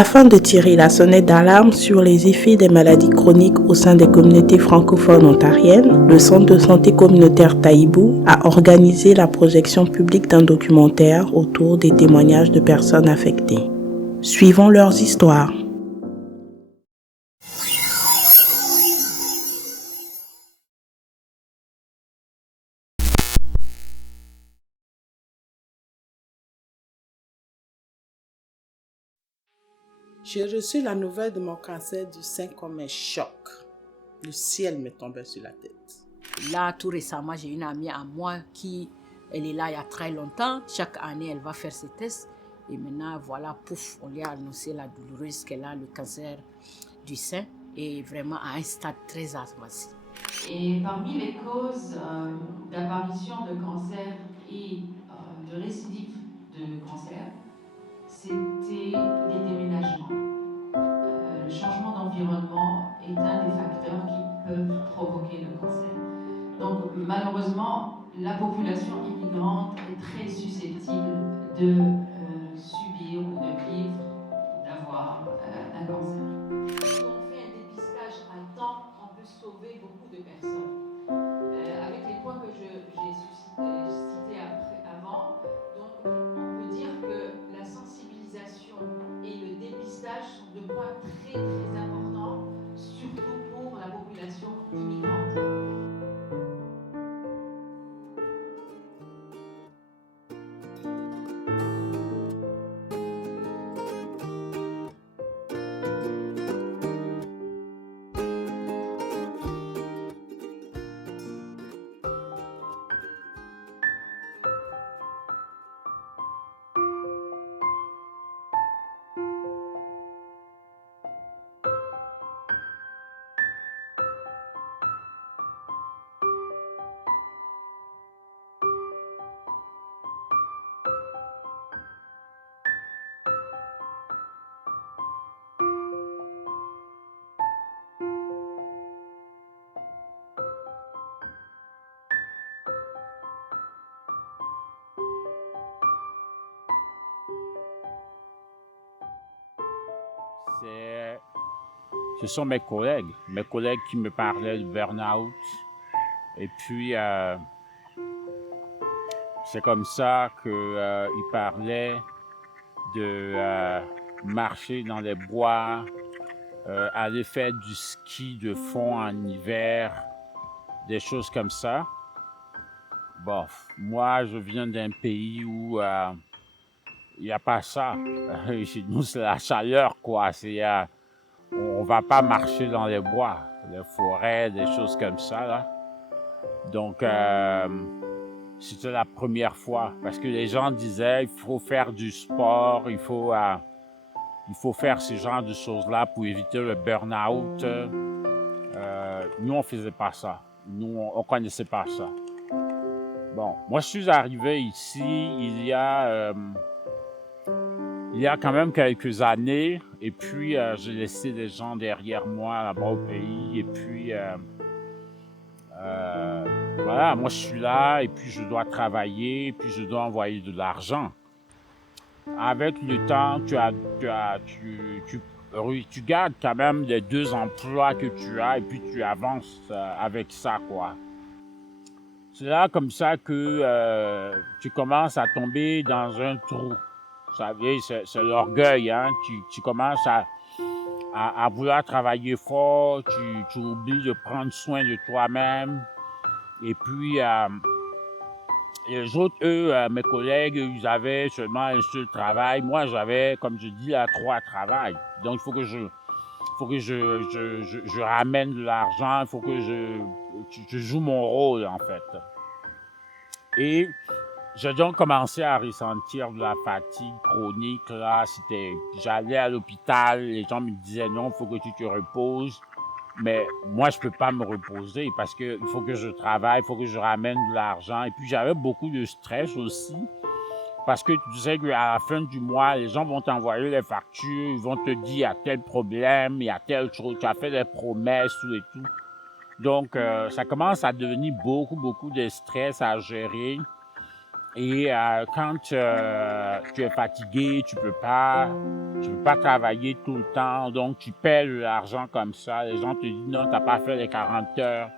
Afin de tirer la sonnette d'alarme sur les effets des maladies chroniques au sein des communautés francophones ontariennes, le Centre de santé communautaire Taïbou a organisé la projection publique d'un documentaire autour des témoignages de personnes affectées. Suivons leurs histoires. J'ai reçu la nouvelle de mon cancer du sein comme un choc. Le ciel me tombait sur la tête. Là, tout récemment, j'ai une amie à moi elle est là il y a très longtemps. Chaque année, elle va faire ses tests. Et maintenant, voilà, pouf, on lui a annoncé la douloureuse qu'elle a, le cancer du sein. Et vraiment à un stade très avancé. Et parmi les causes d'apparition de cancer et de récidive de cancer, c'était les déménagements. Le changement d'environnement est un des facteurs qui peuvent provoquer le cancer. Donc malheureusement, la population immigrante est très susceptible de subir ou de vivre, d'avoir un cancer. Si on fait un dépistage à temps, on peut sauver beaucoup de personnes. Avec les points que j'ai cités avant, donc on peut dire que la sensibilisation et le dépistage sont deux points très très importants, surtout pour la population immigrante. Ce sont mes collègues qui me parlaient de burn-out. Et puis, c'est comme ça qu'ils parlaient de marcher dans les bois, aller faire du ski de fond en hiver, des choses comme ça. Bon, moi, je viens d'un pays où il n'y a pas ça. Chez nous, c'est la chaleur, quoi. On va pas marcher dans les bois, les forêts, des choses comme ça, là. Donc, c'était la première fois, parce que les gens disaient il faut faire du sport, il faut faire ce genre de choses-là pour éviter le burn-out. Nous, on faisait pas ça. Nous, on connaissait pas ça. Bon, moi, je suis arrivé ici il y a quand même quelques années, et puis j'ai laissé des gens derrière moi là-bas au pays, et puis voilà, moi je suis là, et puis je dois travailler, et puis je dois envoyer de l'argent. Avec le temps, tu gardes quand même les 2 emplois que tu as, et puis tu avances avec ça, quoi. C'est là comme ça que tu commences à tomber dans un trou. Vous savez, c'est l'orgueil, hein. Tu commences à vouloir travailler fort, tu oublies de prendre soin de toi-même. Et puis, les autres, eux, mes collègues, ils avaient seulement un seul travail. Moi, j'avais, comme je dis, là, 3 travails. Donc, il faut que je ramène de l'argent, il faut que je joue mon rôle, en fait. Et j'ai donc commencé à ressentir de la fatigue chronique, là. J'allais à l'hôpital, les gens me disaient non, il faut que tu te reposes. Mais moi, je peux pas me reposer parce que il faut que je travaille, il faut que je ramène de l'argent. Et puis, j'avais beaucoup de stress aussi. Parce que tu sais qu'à la fin du mois, les gens vont t'envoyer les factures, ils vont te dire il y a tel problème, il y a telle chose, tu as fait des promesses, tout et tout. Donc, ça commence à devenir beaucoup de stress à gérer. Et quand tu es fatigué, tu peux pas travailler tout le temps, donc tu perds de l'argent comme ça. Les gens te disent non, t'as pas fait les 40 heures,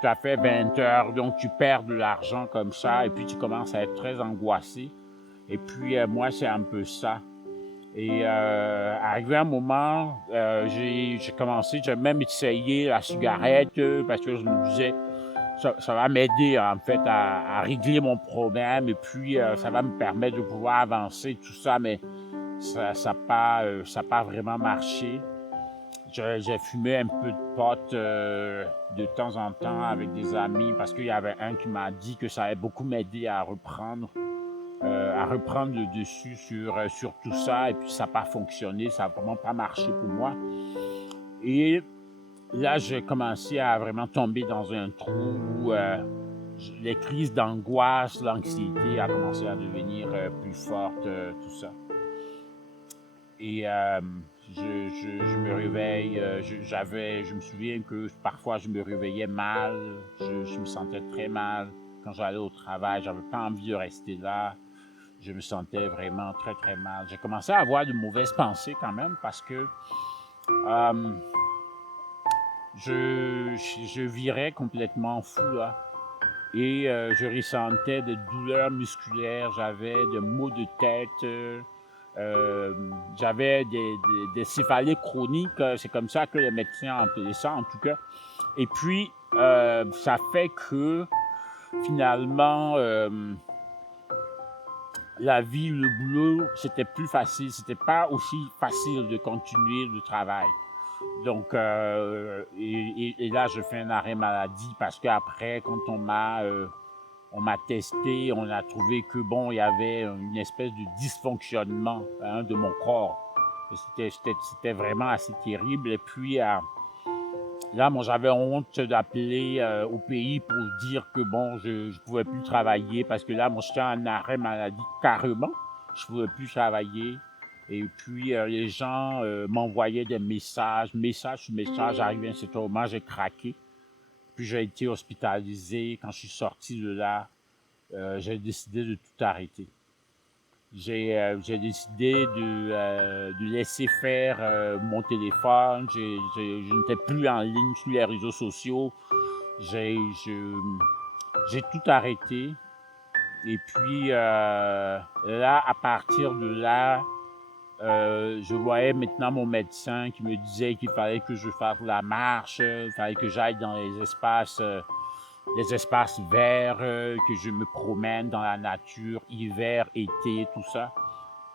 tu as fait 20 heures, donc tu perds de l'argent comme ça, et puis tu commences à être très angoissé. Et puis moi, c'est un peu ça. Et arrivé un moment, j'ai même essayé la cigarette parce que je me disais, ça va m'aider en fait à régler mon problème et puis ça va me permettre de pouvoir avancer, tout ça, mais ça n'a pas vraiment marché. J'ai fumé un peu de pot de temps en temps avec des amis parce qu'il y avait un qui m'a dit que ça allait beaucoup m'aider à reprendre le dessus sur tout ça, et puis ça n'a pas fonctionné, ça n'a vraiment pas marché pour moi. Et là, j'ai commencé à vraiment tomber dans un trou où les crises d'angoisse, l'anxiété a commencé à devenir plus forte, tout ça. Et je me réveille, je me souviens que parfois je me réveillais mal, je me sentais très mal. Quand j'allais au travail, j'avais pas envie de rester là. Je me sentais vraiment très, très mal. J'ai commencé à avoir de mauvaises pensées quand même parce que je virais complètement fou là. Et je ressentais des douleurs musculaires, j'avais des maux de tête, j'avais des céphalées chroniques, c'est comme ça que les médecins appelaient ça en tout cas. Et puis, ça fait que finalement, la vie, le boulot, c'était plus facile, c'était pas aussi facile de continuer le travail. Donc, et là, je fais un arrêt maladie parce qu'après, quand on m'a testé, on a trouvé que bon, il y avait une espèce de dysfonctionnement de mon corps. C'était vraiment assez terrible. Et puis, là, moi, j'avais honte d'appeler au pays pour dire que bon, je pouvais plus travailler parce que là, moi, j'étais en arrêt maladie carrément. Je pouvais plus travailler. Et puis, les gens m'envoyaient des messages sur messages. Arrivé à un certain moment, j'ai craqué. Puis, j'ai été hospitalisé. Quand je suis sorti de là, j'ai décidé de tout arrêter. J'ai décidé de laisser faire mon téléphone. Je n'étais plus en ligne sur les réseaux sociaux. J'ai tout arrêté. Et puis, là, à partir de là, je voyais maintenant mon médecin qui me disait qu'il fallait que je fasse la marche, il fallait que j'aille dans les espaces verts, que je me promène dans la nature, hiver, été, tout ça.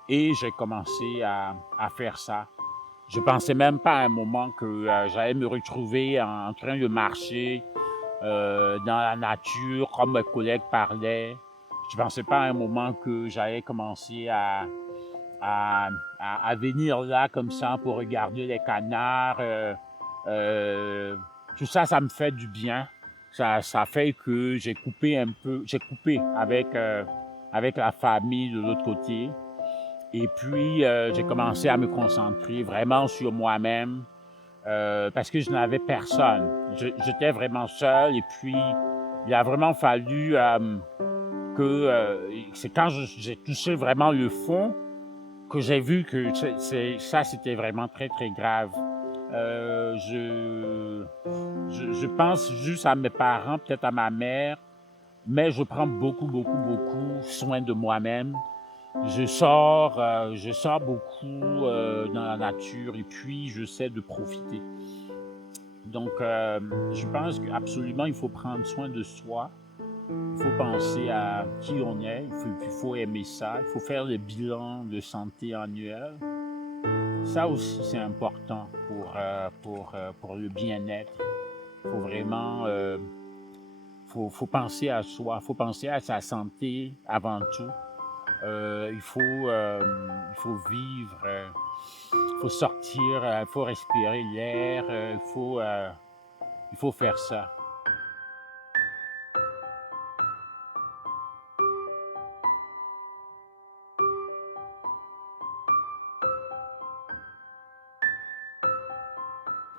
Et j'ai commencé à faire ça. Je pensais même pas à un moment que j'allais me retrouver en train de marcher dans la nature, comme mes collègues parlaient. Je pensais pas à un moment que j'allais commencer à venir là comme ça pour regarder les canards. Tout ça, ça me fait du bien. Ça fait que j'ai coupé avec la famille de l'autre côté. Et puis, j'ai commencé à me concentrer vraiment sur moi-même parce que je n'avais personne. J'étais vraiment seul et puis il a vraiment fallu c'est quand j'ai touché vraiment le fond que j'ai vu que ça, c'était vraiment très, très grave. Je pense juste à mes parents, peut-être à ma mère, mais je prends beaucoup, beaucoup, beaucoup soin de moi-même. Je sors beaucoup dans la nature et puis j'essaie de profiter. Donc, je pense qu'absolument, il faut prendre soin de soi. Il faut penser à qui on est, il faut aimer ça, il faut faire le bilan de santé annuel. Ça aussi, c'est important pour le bien-être. Il faut vraiment faut penser à soi, il faut penser à sa santé avant tout. Il faut vivre, il faut sortir, il faut respirer l'air, il faut faire ça.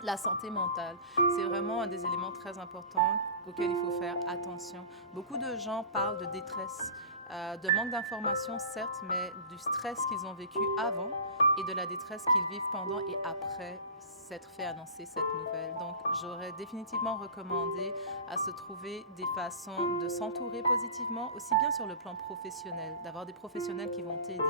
La santé mentale, c'est vraiment un des éléments très importants auxquels il faut faire attention. Beaucoup de gens parlent de détresse, de manque d'informations, certes, mais du stress qu'ils ont vécu avant et de la détresse qu'ils vivent pendant et après s'être fait annoncer cette nouvelle. Donc, j'aurais définitivement recommandé à se trouver des façons de s'entourer positivement, aussi bien sur le plan professionnel, d'avoir des professionnels qui vont t'aider,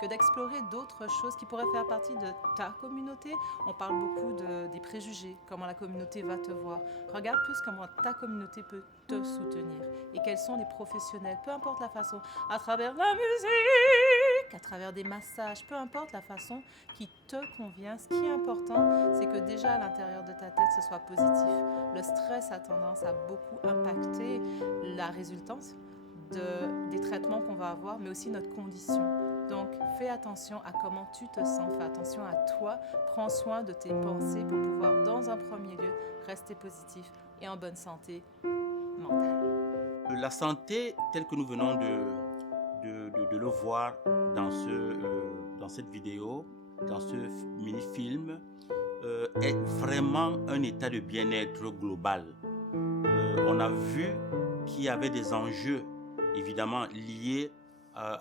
que d'explorer d'autres choses qui pourraient faire partie de ta communauté. On parle beaucoup des préjugés, comment la communauté va te voir. Regarde plus comment ta communauté peut te soutenir et quels sont les professionnels, peu importe la façon, à travers la musique, à travers des massages, peu importe la façon qui te convient. Ce qui est important, c'est que déjà à l'intérieur de ta tête, ce soit positif. Le stress a tendance à beaucoup impacter la résultance des traitements qu'on va avoir, mais aussi notre condition. Donc, fais attention à comment tu te sens, fais attention à toi, prends soin de tes pensées pour pouvoir, dans un premier lieu, rester positif et en bonne santé mentale. La santé, telle que nous venons de le voir dans cette vidéo, dans ce mini-film, est vraiment un état de bien-être global. On a vu qu'il y avait des enjeux, évidemment, liés à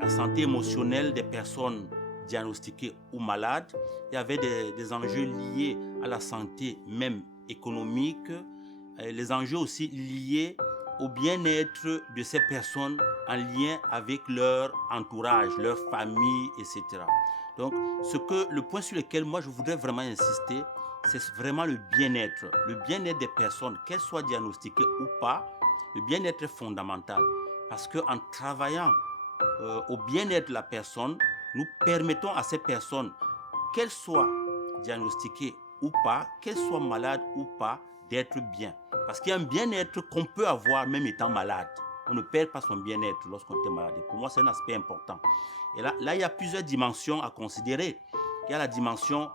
la santé émotionnelle des personnes diagnostiquées ou malades. Il y avait des enjeux liés à la santé même économique, les enjeux aussi liés au bien-être de ces personnes en lien avec leur entourage, leur famille, etc. Donc, le point sur lequel moi je voudrais vraiment insister, c'est vraiment le bien-être des personnes, qu'elles soient diagnostiquées ou pas. Le bien-être est fondamental parce qu'en travaillant au bien-être de la personne, nous permettons à ces personnes, qu'elles soient diagnostiquées ou pas, qu'elles soient malades ou pas, d'être bien. Parce qu'il y a un bien-être qu'on peut avoir même étant malade. On ne perd pas son bien-être lorsqu'on est malade. Et pour moi, c'est un aspect important. Et là, il y a plusieurs dimensions à considérer. Il y a la dimension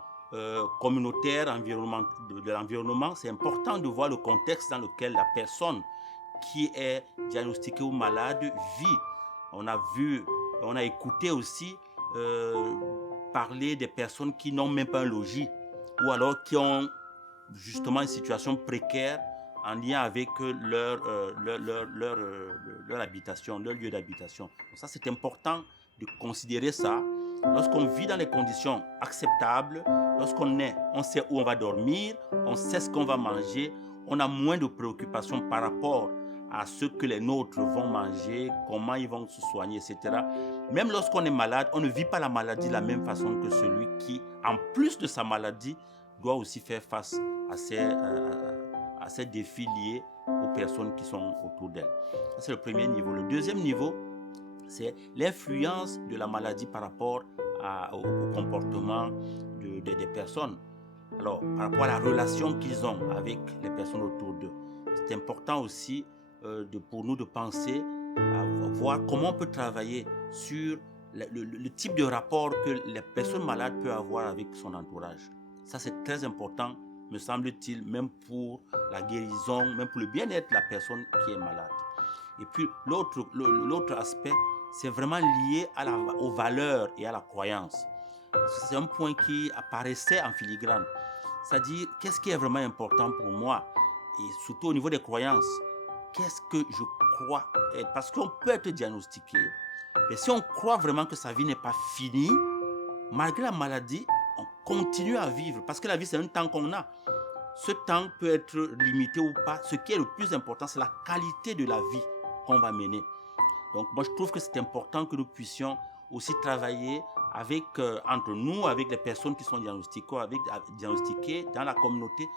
communautaire, de l'environnement. C'est important de voir le contexte dans lequel la personne qui est diagnostiquée ou malade vit. On a écouté aussi parler des personnes qui n'ont même pas un logis ou alors qui ont justement une situation précaire en lien avec leur habitation, leur lieu d'habitation. Donc ça, c'est important de considérer ça. Lorsqu'on vit dans les conditions acceptables, on sait où on va dormir, on sait ce qu'on va manger, on a moins de préoccupations par rapport à ce que les nôtres vont manger, comment ils vont se soigner, etc. Même lorsqu'on est malade, on ne vit pas la maladie de la même façon que celui qui, en plus de sa maladie, doit aussi faire face à ces défis liés aux personnes qui sont autour d'elle. Ça, c'est le premier niveau. Le deuxième niveau, c'est l'influence de la maladie par rapport au comportement des personnes. Alors, par rapport à la relation qu'ils ont avec les personnes autour d'eux. C'est important aussi pour nous de penser à voir comment on peut travailler sur le type de rapport que les personnes malades peuvent avoir avec son entourage. Ça, c'est très important, me semble-t-il, même pour la guérison, même pour le bien-être de la personne qui est malade. Et puis, l'autre aspect, c'est vraiment lié aux valeurs et à la croyance. C'est un point qui apparaissait en filigrane. C'est-à-dire, qu'est-ce qui est vraiment important pour moi? Et surtout au niveau des croyances, qu'est-ce que je crois? Parce qu'on peut être diagnostiqué, mais si on croit vraiment que sa vie n'est pas finie, malgré la maladie, on continue à vivre. Parce que la vie, c'est un temps qu'on a. Ce temps peut être limité ou pas. Ce qui est le plus important, c'est la qualité de la vie qu'on va mener. Donc, moi, je trouve que c'est important que nous puissions aussi travailler entre nous, avec les personnes qui sont diagnostiquées dans la communauté,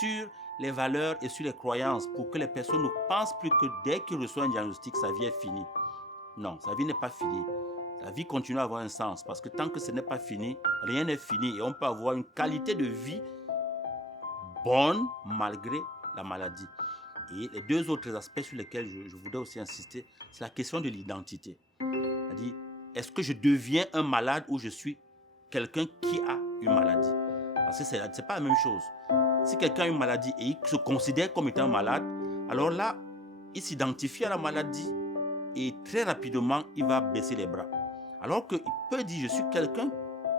sur les valeurs et sur les croyances, pour que les personnes ne pensent plus que dès qu'ils reçoivent un diagnostic, sa vie est finie. Non, sa vie n'est pas finie. La vie continue à avoir un sens, parce que tant que ce n'est pas fini, rien n'est fini, et on peut avoir une qualité de vie bonne malgré la maladie. Et les deux autres aspects sur lesquels je voudrais aussi insister, c'est la question de l'identité. C'est-à-dire, est-ce que je deviens un malade ou je suis quelqu'un qui a une maladie? Parce que c'est pas la même chose. Si quelqu'un a une maladie et il se considère comme étant malade, alors là, il s'identifie à la maladie et très rapidement, il va baisser les bras. Alors qu'il peut dire, je suis quelqu'un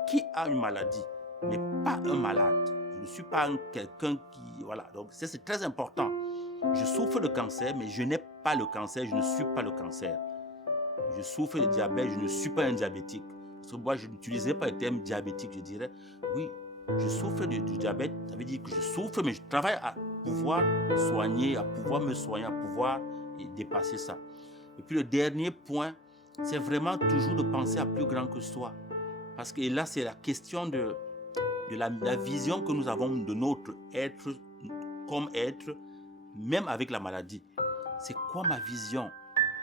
qui a une maladie, mais pas un malade. Je ne suis pas quelqu'un qui... Voilà, donc c'est très important. je souffre de cancer, mais je n'ai pas le cancer, je ne suis pas le cancer. Je souffre de diabète, je ne suis pas un diabétique. Parce que moi, je n'utilisais pas le terme diabétique, je dirais, oui, je souffre du diabète, ça veut dire que je souffre, mais je travaille à pouvoir soigner, à pouvoir me soigner, à pouvoir dépasser ça. Et puis le dernier point, c'est vraiment toujours de penser à plus grand que soi. Parce que là, c'est la question de la vision que nous avons de notre être comme être, même avec la maladie. C'est quoi ma vision?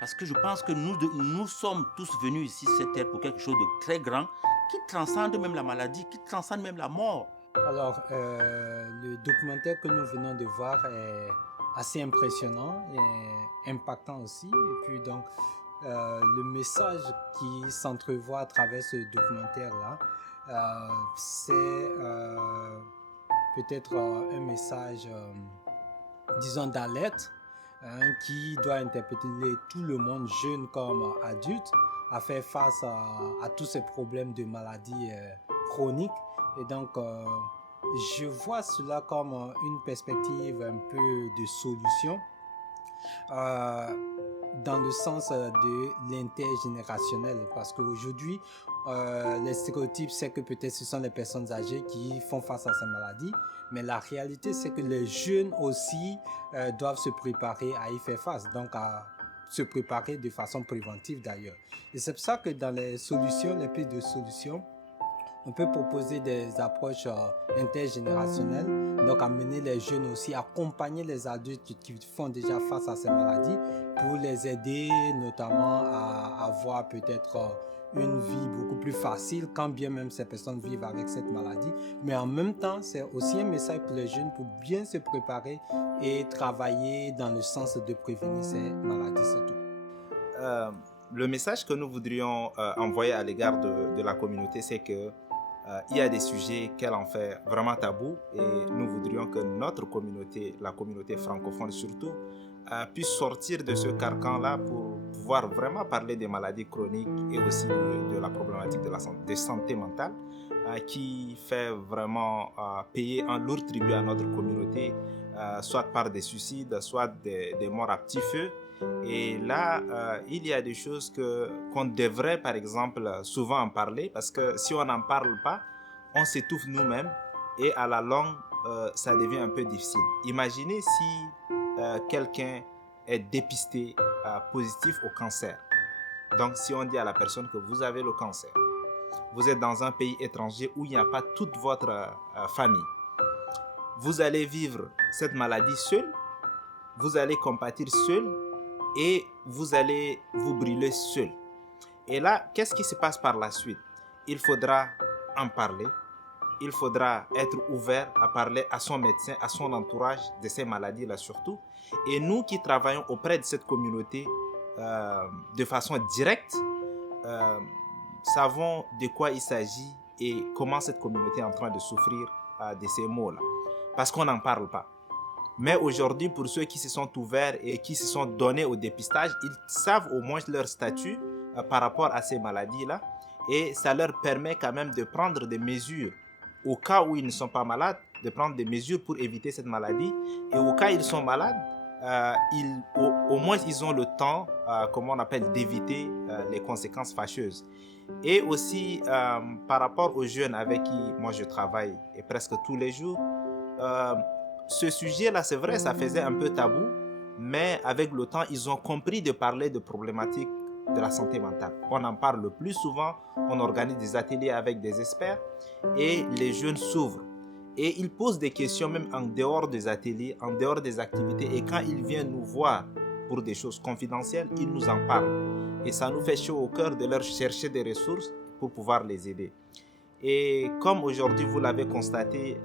Parce que je pense que nous sommes tous venus ici sur cette terre pour quelque chose de très grand, qui transcende même la maladie, qui transcende même la mort. Alors, le documentaire que nous venons de voir est assez impressionnant et impactant aussi. Et puis donc, le message qui s'entrevoit à travers ce documentaire-là, c'est peut-être un message, disons, d'alerte, qui doit interpeller tout le monde, jeune comme adulte, à faire face à tous ces problèmes de maladies chroniques. Et donc, je vois cela comme une perspective un peu de solution, dans le sens de l'intergénérationnel, parce qu'aujourd'hui, les stéréotypes, c'est que peut-être ce sont les personnes âgées qui font face à ces maladies, mais la réalité, c'est que les jeunes aussi doivent se préparer à y faire face, donc à se préparer de façon préventive d'ailleurs. Et c'est pour ça que dans les solutions, les pistes de solutions, on peut proposer des approches intergénérationnelles, donc amener les jeunes aussi, accompagner les adultes qui font déjà face à ces maladies pour les aider notamment à avoir peut-être une vie beaucoup plus facile quand bien même ces personnes vivent avec cette maladie. Mais en même temps, c'est aussi un message pour les jeunes pour bien se préparer et travailler dans le sens de prévenir ces maladies, c'est tout. Le message que nous voudrions envoyer à l'égard de la communauté, c'est que il y a des sujets qu'elle en fait vraiment tabou et nous voudrions que notre communauté, la communauté francophone surtout, puisse sortir de ce carcan-là pour pouvoir vraiment parler des maladies chroniques et aussi de la problématique de santé mentale qui fait vraiment payer un lourd tribut à notre communauté, soit par des suicides, soit des morts à petit feu. Et là, il y a des choses qu'on devrait, par exemple, souvent en parler, parce que si on n'en parle pas, on s'étouffe nous-mêmes et à la longue, ça devient un peu difficile. Imaginez si quelqu'un est dépisté positif au cancer. Donc, si on dit à la personne que vous avez le cancer, vous êtes dans un pays étranger où il n'y a pas toute votre famille, vous allez vivre cette maladie seul, vous allez compatir seul, et vous allez vous brûler seul. Et là, qu'est-ce qui se passe par la suite? Il faudra en parler. Il faudra être ouvert à parler à son médecin, à son entourage de ces maladies-là surtout. Et nous qui travaillons auprès de cette communauté de façon directe, savons de quoi il s'agit et comment cette communauté est en train de souffrir de ces maux-là. Parce qu'on n'en parle pas. Mais aujourd'hui, pour ceux qui se sont ouverts et qui se sont donnés au dépistage, ils savent au moins leur statut par rapport à ces maladies-là. Et ça leur permet quand même de prendre des mesures au cas où ils ne sont pas malades, de prendre des mesures pour éviter cette maladie. Et au cas où ils sont malades, au moins ils ont le temps, comme on appelle, d'éviter les conséquences fâcheuses. Et aussi, par rapport aux jeunes avec qui moi je travaille et presque tous les jours, ce sujet-là, c'est vrai, ça faisait un peu tabou, mais avec le temps, ils ont compris de parler de problématiques de la santé mentale. On en parle le plus souvent, on organise des ateliers avec des experts et les jeunes s'ouvrent. Et ils posent des questions même en dehors des ateliers, en dehors des activités. Et quand ils viennent nous voir pour des choses confidentielles, ils nous en parlent. Et ça nous fait chaud au cœur de leur chercher des ressources pour pouvoir les aider. Et comme aujourd'hui, vous l'avez constaté,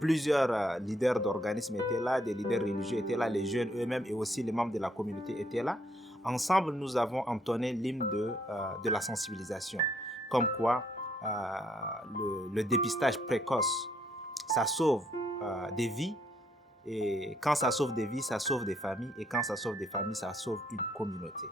plusieurs leaders d'organismes étaient là, des leaders religieux étaient là, les jeunes eux-mêmes et aussi les membres de la communauté étaient là. Ensemble, nous avons entonné l'hymne de la sensibilisation. Comme quoi, le dépistage précoce, ça sauve des vies. Et quand ça sauve des vies, ça sauve des familles. Et quand ça sauve des familles, ça sauve une communauté.